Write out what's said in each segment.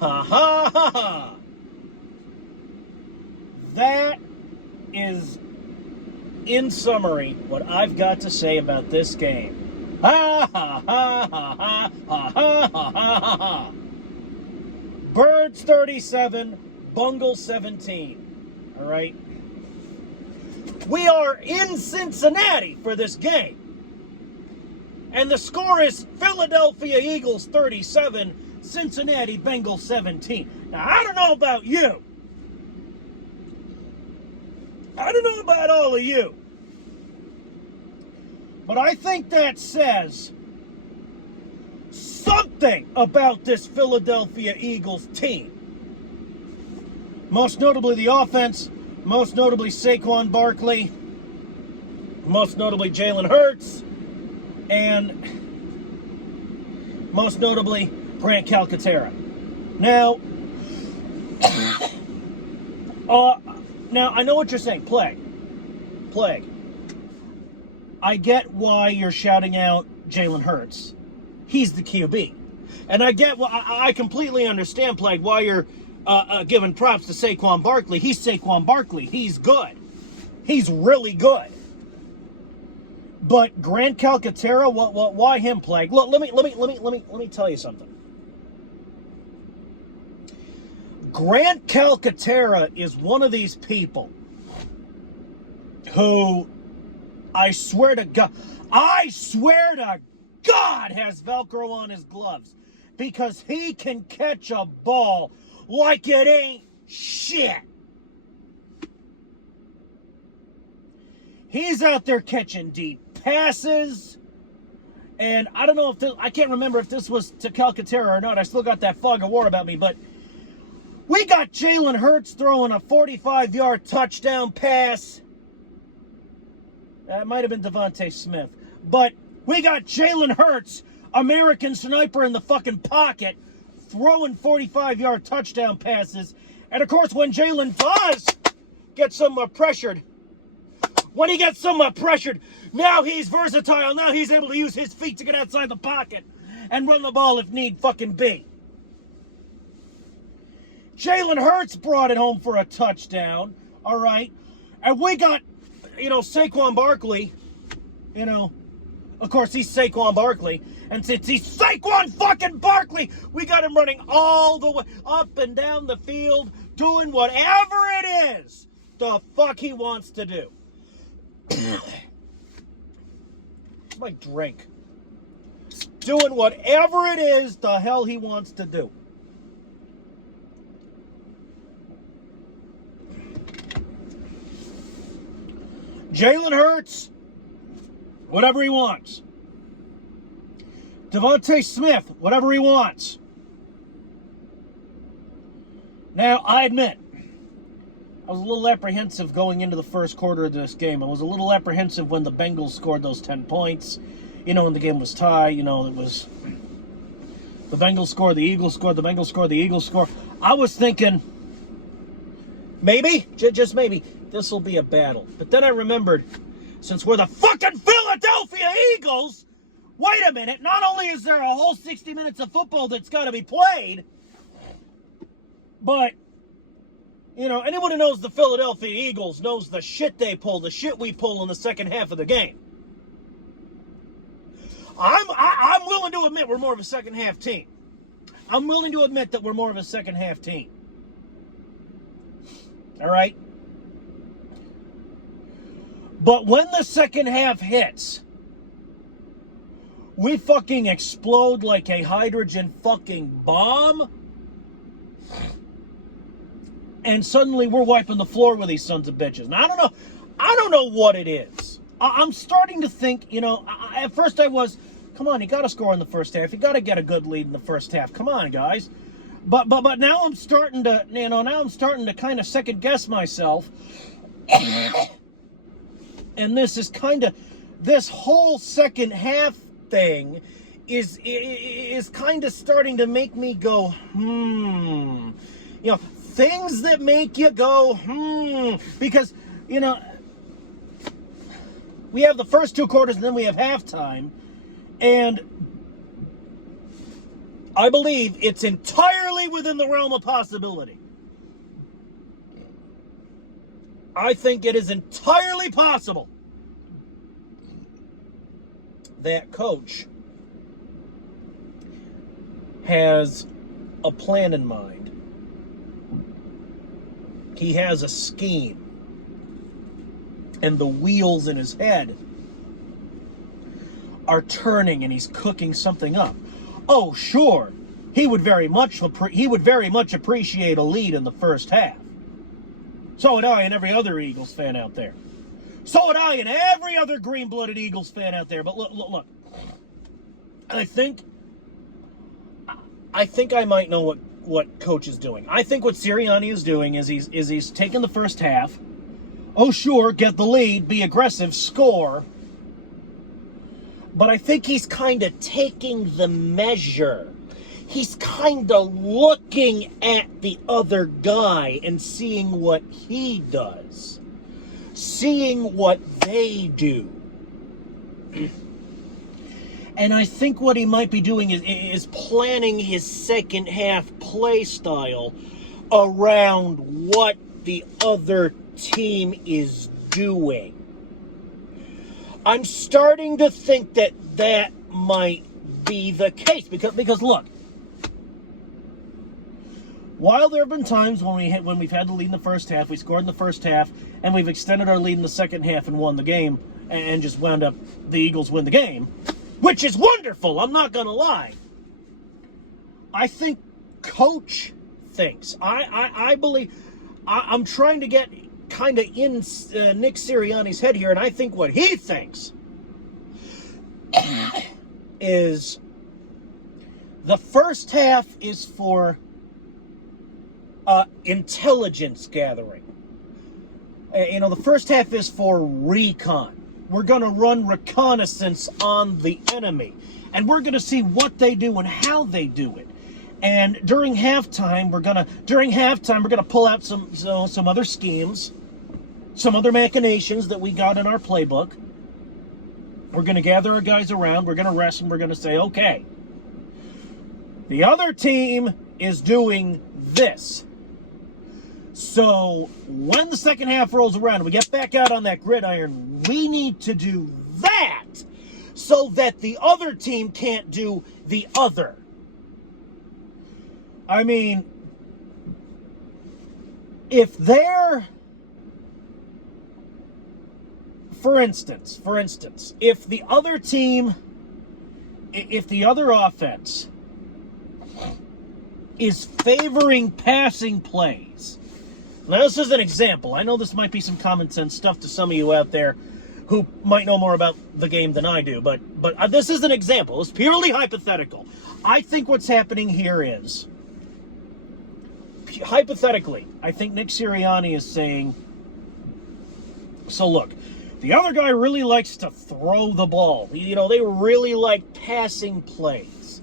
ha ha ha ha. That is, in summary, what I've got to say about this game. Ha ha ha ha ha ha ha ha ha ha. Birds 37, Bengals 17. All right. We are in Cincinnati for this game. And the score is Philadelphia Eagles 37, Cincinnati Bengals 17. Now, I don't know about you. I don't know about all of you. But I think that says something about this Philadelphia Eagles team. Most notably the offense, most notably Saquon Barkley, most notably Jalen Hurts, and most notably Grant Calcaterra. Now, now I know what you're saying, Plague. I get why you're shouting out Jalen Hurts. He's the QB. And I completely understand, Plague, why you're giving props to Saquon Barkley. He's Saquon Barkley. He's good. He's really good. But Grant Calcaterra, why him, Plague? Look, let me tell you something. Grant Calcaterra is one of these people who I swear to God has Velcro on his gloves, because he can catch a ball like it ain't shit. He's out there catching deep passes, and I don't know if I can't remember if this was to Calcaterra or not. I still got that fog of war about me, but we got Jalen Hurts throwing a 45-yard touchdown pass. That might have been Devontae Smith. But we got Jalen Hurts, American sniper in the fucking pocket, throwing 45-yard touchdown passes. And, of course, when Jalen does get somewhat pressured, now he's versatile. Now he's able to use his feet to get outside the pocket and run the ball if need fucking be. Jalen Hurts brought it home for a touchdown, all right? And we got, Saquon Barkley, of course, he's Saquon Barkley. And since he's Saquon fucking Barkley, we got him running all the way up and down the field, doing whatever it is the fuck he wants to do. It's my drink. Doing whatever it is the hell he wants to do. Jalen Hurts, whatever he wants. Devontae Smith, whatever he wants. Now, I admit, I was a little apprehensive going into the first quarter of this game. I was a little apprehensive when the Bengals scored those 10 points. When the game was tied, it was the Bengals scored, the Eagles scored, the Bengals scored, the Eagles scored. I was thinking, maybe, just maybe, this will be a battle. But then I remembered, since we're the fucking Philadelphia Eagles, wait a minute, not only is there a whole 60 minutes of football that's got to be played, but, anyone who knows the Philadelphia Eagles knows the shit they pull, the shit we pull in the second half of the game. I'm willing to admit we're more of a second half team. I'm willing to admit that we're more of a second half team. All right? But when the second half hits, we fucking explode like a hydrogen fucking bomb. And suddenly we're wiping the floor with these sons of bitches. Now, I don't know what it is. I'm starting to think, at first I was, come on, you got to score in the first half. You got to get a good lead in the first half. Come on, guys. But now I'm starting to, kind of second guess myself. And this is this whole second half thing is kind of starting to make me go, things that make you go, because, we have the first two quarters and then we have halftime, and I believe it's entirely entirely within the realm of possibility. I think it is entirely possible that coach has a plan in mind. He has a scheme. And the wheels in his head are turning and he's cooking something up. Oh, sure. He would very much appreciate a lead in the first half. So would I and every other Eagles fan out there. So would I and every other green-blooded Eagles fan out there. But look. I think I might know what coach is doing. I think what Sirianni is doing is he's taking the first half. Oh, sure, get the lead, be aggressive, score. But I think he's kind of taking the measure. He's kind of looking at the other guy and seeing what he does. Seeing what they do. And I think what he might be doing is planning his second half play style around what the other team is doing. I'm starting to think that might be the case because look, while there have been times when we've had the lead in the first half, we scored in the first half, and we've extended our lead in the second half and won the game, and just wound up the Eagles win the game, which is wonderful. I'm not gonna lie. I think coach thinks. I believe. I'm trying to get kind of in Nick Sirianni's head here, and I think what he thinks is the first half is for intelligence gathering. The first half is for recon. We're going to run reconnaissance on the enemy, and we're going to see what they do and how they do it. And during halftime, we're gonna pull out some other schemes, some other machinations that we got in our playbook. We're gonna gather our guys around. We're gonna rest, and we're gonna say, okay, the other team is doing this. So when the second half rolls around and we get back out on that gridiron, we need to do that so that the other team can't do the other. I mean, if they're, for instance, if the other team, if the other offense is favoring passing plays, now this is an example. I know this might be some common sense stuff to some of you out there who might know more about the game than I do, but this is an example. It's purely hypothetical. I think what's happening here is, hypothetically, I think Nick Sirianni is saying, so look, the other guy really likes to throw the ball. They really like passing plays.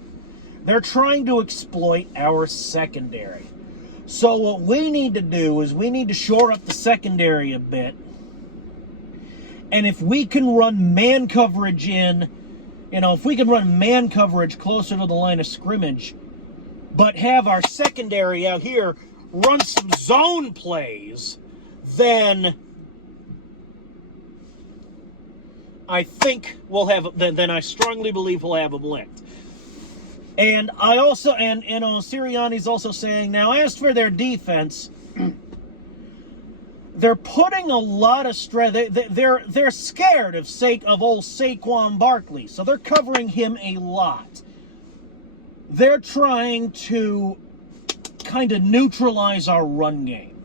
They're trying to exploit our secondary. So what we need to do is we need to shore up the secondary a bit. And if we can run man coverage if we can run man coverage closer to the line of scrimmage, but have our secondary out here run some zone plays, then I think then I strongly believe we'll have them licked. And Sirianni's also saying, now as for their defense, they're putting a lot of stress. They're scared of old Saquon Barkley, so they're covering him a lot. They're trying to kind of neutralize our run game.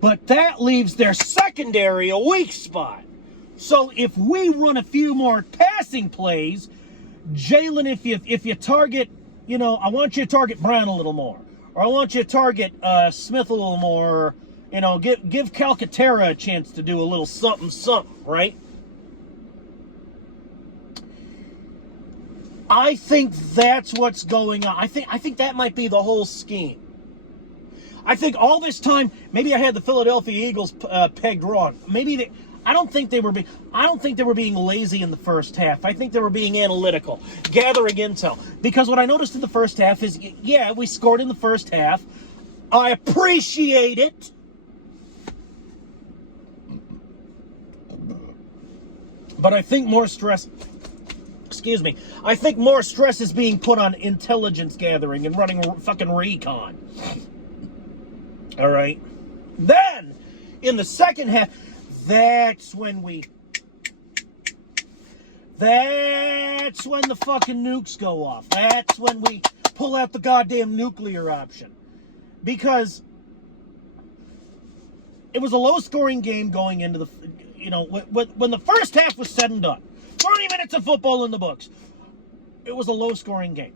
But that leaves their secondary a weak spot. So if we run a few more passing plays, Jalen, if you target, I want you to target Brown a little more. Or I want you to target Smith a little more. Give Calcaterra a chance to do a little something, right? I think that's what's going on. I think that might be the whole scheme. I think all this time, maybe I had the Philadelphia Eagles pegged wrong. I don't think they were being lazy in the first half. I think they were being analytical, gathering intel. Because what I noticed in the first half is, yeah, we scored in the first half. I appreciate it. But I think more stress, I think more stress is being put on intelligence gathering and running fucking recon. All right. Then, in the second half, that's when the fucking nukes go off. That's when we pull out the goddamn nuclear option. Because it was a low-scoring game going into the, when the first half was said and done, 30 minutes of football in the books, it was a low-scoring game.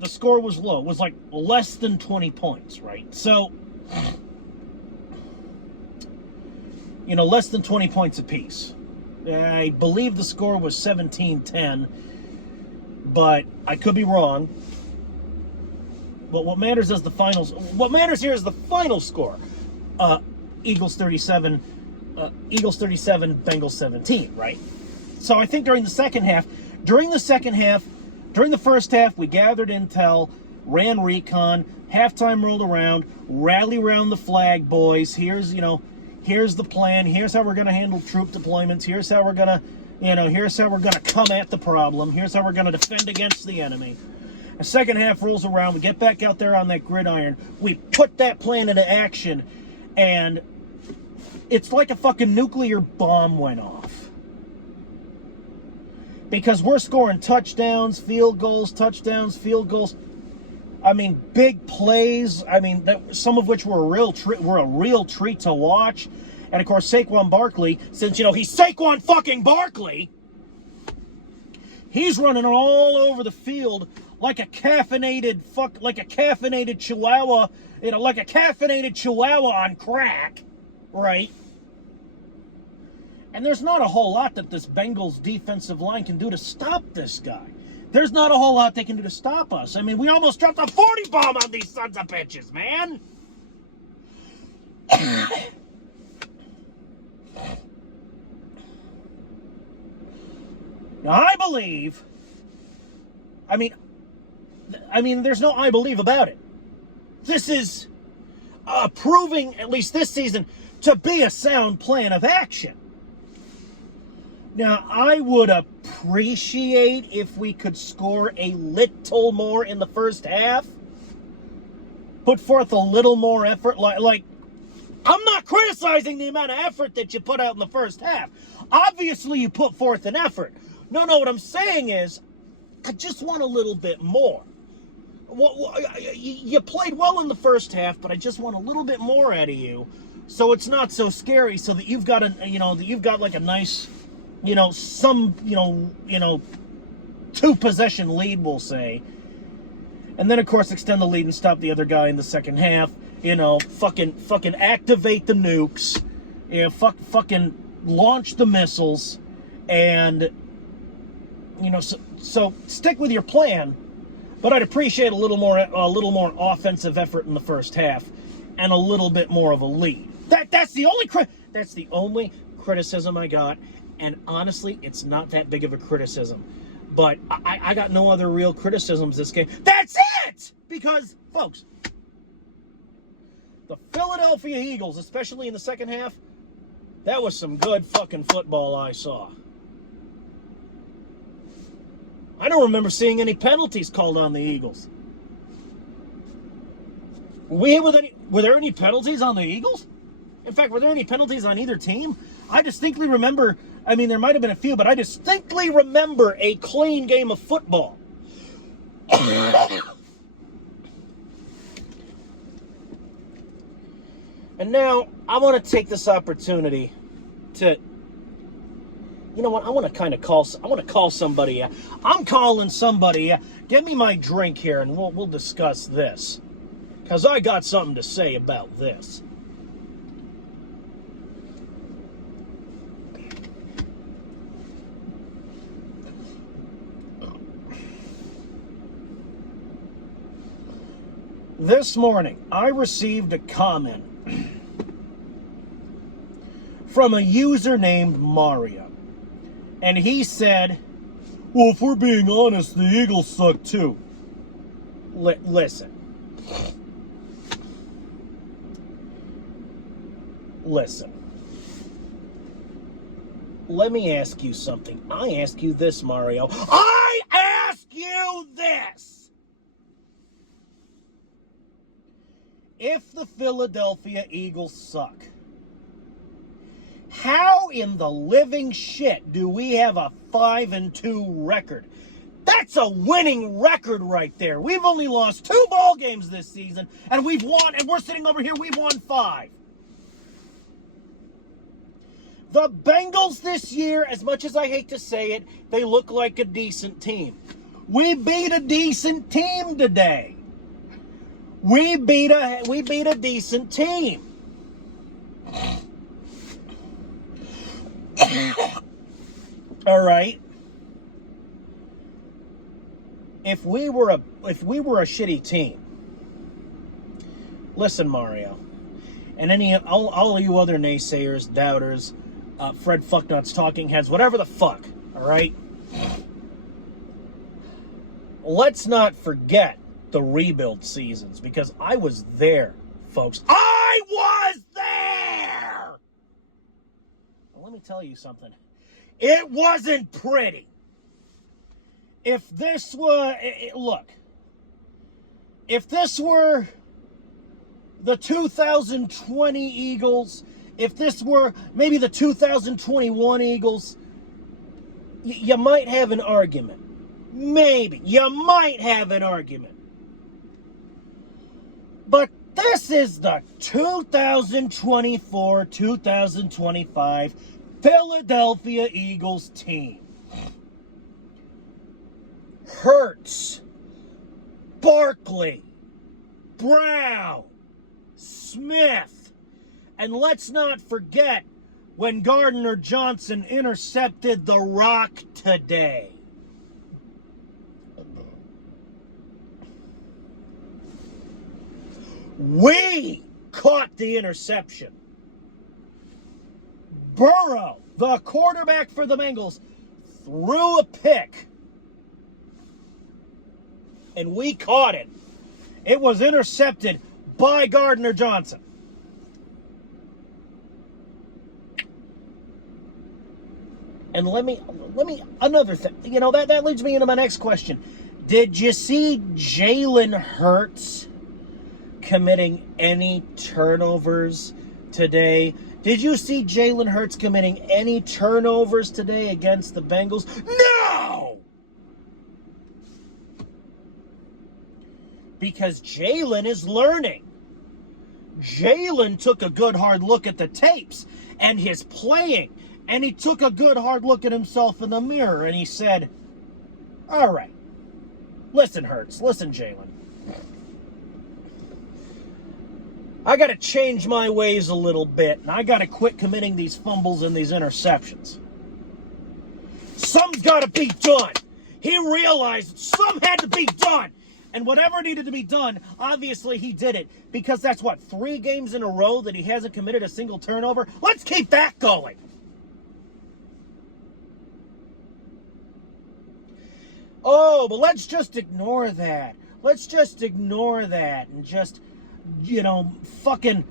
The score was low. It was like less than 20 points, right? So, less than 20 points apiece. I believe the score was 17-10, but I could be wrong. But what matters is the finals. What matters here is the final score. Eagles 37, Bengals 17, right? So I think during the first half, we gathered intel, ran recon, halftime rolled around, rally around the flag, boys. Here's the plan. Here's how we're going to handle troop deployments. Here's how we're going to come at the problem. Here's how we're going to defend against the enemy. The second half rolls around. We get back out there on that gridiron. We put that plan into action, and it's like a fucking nuclear bomb went off. Because we're scoring touchdowns, field goals. I mean, big plays. I mean, some of which were a real treat to watch. And of course, Saquon Barkley, since he's Saquon fucking Barkley, he's running all over the field like a caffeinated chihuahua, like a caffeinated chihuahua on crack, right? And there's not a whole lot that this Bengals defensive line can do to stop this guy. There's not a whole lot they can do to stop us. I mean, we almost dropped a 40 bomb on these sons of bitches, man. Now, I believe, there's no I believe about it. This is proving, at least this season, to be a sound plan of action. Now, I would appreciate if we could score a little more in the first half. Put forth a little more effort. Like, I'm not criticizing the amount of effort that you put out in the first half. Obviously, you put forth an effort. No, what I'm saying is, I just want a little bit more. You played well in the first half, but I just want a little bit more out of you, so it's not so scary. So that you've got like a nice, two possession lead, we'll say, and then of course extend the lead and stop the other guy in the second half. Fucking activate the nukes, fucking launch the missiles, and so stick with your plan. But I'd appreciate a little more offensive effort in the first half, and a little bit more of a lead. That's the only criticism I got, and honestly, it's not that big of a criticism. But I got no other real criticisms this game. That's it! Because, folks, the Philadelphia Eagles, especially in the second half, that was some good fucking football I saw. I don't remember seeing any penalties called on the Eagles. Were there any penalties on the Eagles? In fact, were there any penalties on either team? I distinctly remember, there might have been a few, but I distinctly remember a clean game of football. And now, I want to take this opportunity to, I want to call somebody. I'm calling somebody. Give me my drink here, and we'll discuss this. Because I got something to say about this. This morning, I received a comment from a user named Mario. And he said, well, if we're being honest, the Eagles suck too. Listen. Let me ask you something. I ask you this, Mario. I ask you this! If the Philadelphia Eagles suck, how in the living shit do we have a 5-2 record? That's a winning record right there. We've only lost 2 ball games this season, and we've won, and we're sitting over here, we've won 5. The Bengals this year, as much as I hate to say it, they look like a decent team. We beat a decent team today. We beat a decent team. All right. If we were a shitty team, listen, Mario, and all of you other naysayers, doubters, Fred Fucknuts, talking heads, whatever the fuck, all right? Let's not forget the rebuild seasons, because I was there, folks. I was there! Well, let me tell you something. It wasn't pretty. If this were, look, if this were the 2020 Eagles, if this were maybe the 2021 Eagles, you might have an argument. Maybe. You might have an argument. But this is the 2024-2025 Philadelphia Eagles team. Hurts, Barkley, Brown, Smith, and let's not forget when Gardner Johnson intercepted the rock today. We caught the interception. Burrow, the quarterback for the Bengals, threw a pick. And we caught it. It was intercepted by Gardner Johnson. And let me another thing. You know, that leads me into my next question. Did you see Jalen Hurts committing any turnovers today? Did you see Jalen Hurts committing any turnovers today against the Bengals? No! Because Jalen is learning. Jalen took a good hard look at the tapes and his playing, and he took a good hard look at himself in the mirror, and he said, all right, listen, Hurts, listen, Jalen. I got to change my ways a little bit, and I got to quit committing these fumbles and these interceptions. Some's got to be done. He realized some had to be done. And whatever needed to be done, obviously he did it. Because that's, 3 games in a row that he hasn't committed a single turnover? Let's keep that going. Oh, but let's just ignore that. Let's just ignore that and just, fucking,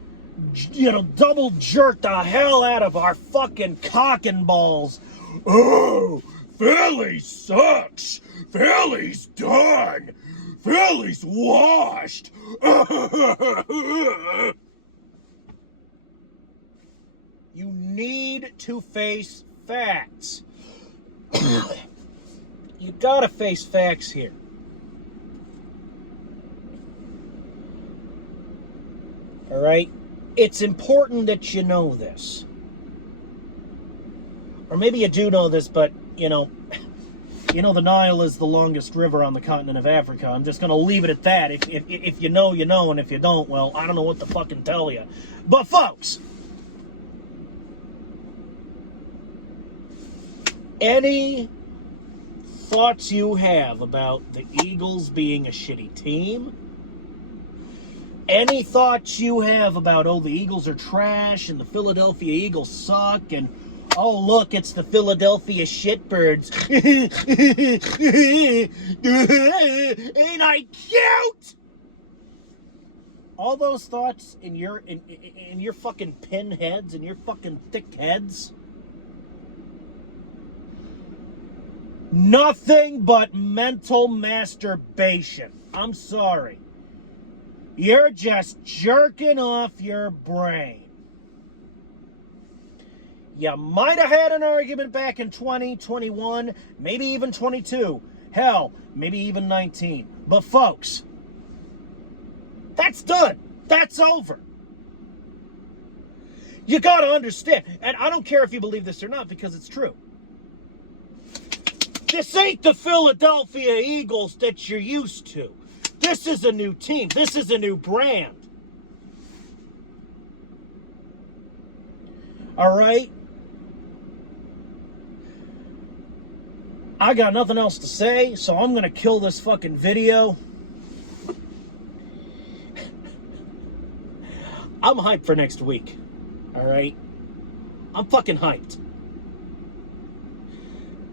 double jerk the hell out of our fucking cock and balls. Oh, Philly sucks. Philly's done. Philly's washed. You need to face facts. You gotta face facts here. All right? It's important that you know this. Or maybe you do know this, but, the Nile is the longest river on the continent of Africa. I'm just going to leave it at that. If you know, you know, and if you don't, well, I don't know what to fucking tell you. But, folks, any thoughts you have about the Eagles being a shitty team, any thoughts you have about, oh, the Eagles are trash and the Philadelphia Eagles suck and, oh, look, it's the Philadelphia shitbirds. Ain't I cute? All those thoughts in your fucking pinheads and your fucking thick heads. Nothing but mental masturbation. I'm sorry. You're just jerking off your brain. You might have had an argument back in 2021, maybe even 22. Hell, maybe even 19. But folks, that's done. That's over. You gotta understand, and I don't care if you believe this or not because it's true. This ain't the Philadelphia Eagles that you're used to. This is a new team. This is a new brand. All right? I got nothing else to say, so I'm going to kill this fucking video. I'm hyped for next week. All right? I'm fucking hyped.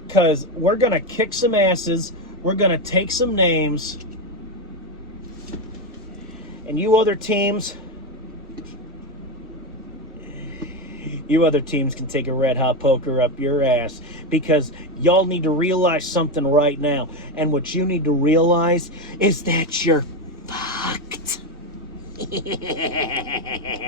Because we're going to kick some asses. We're going to take some names. And you other teams can take a red hot poker up your ass. Because y'all need to realize something right now. And what you need to realize is that you're fucked.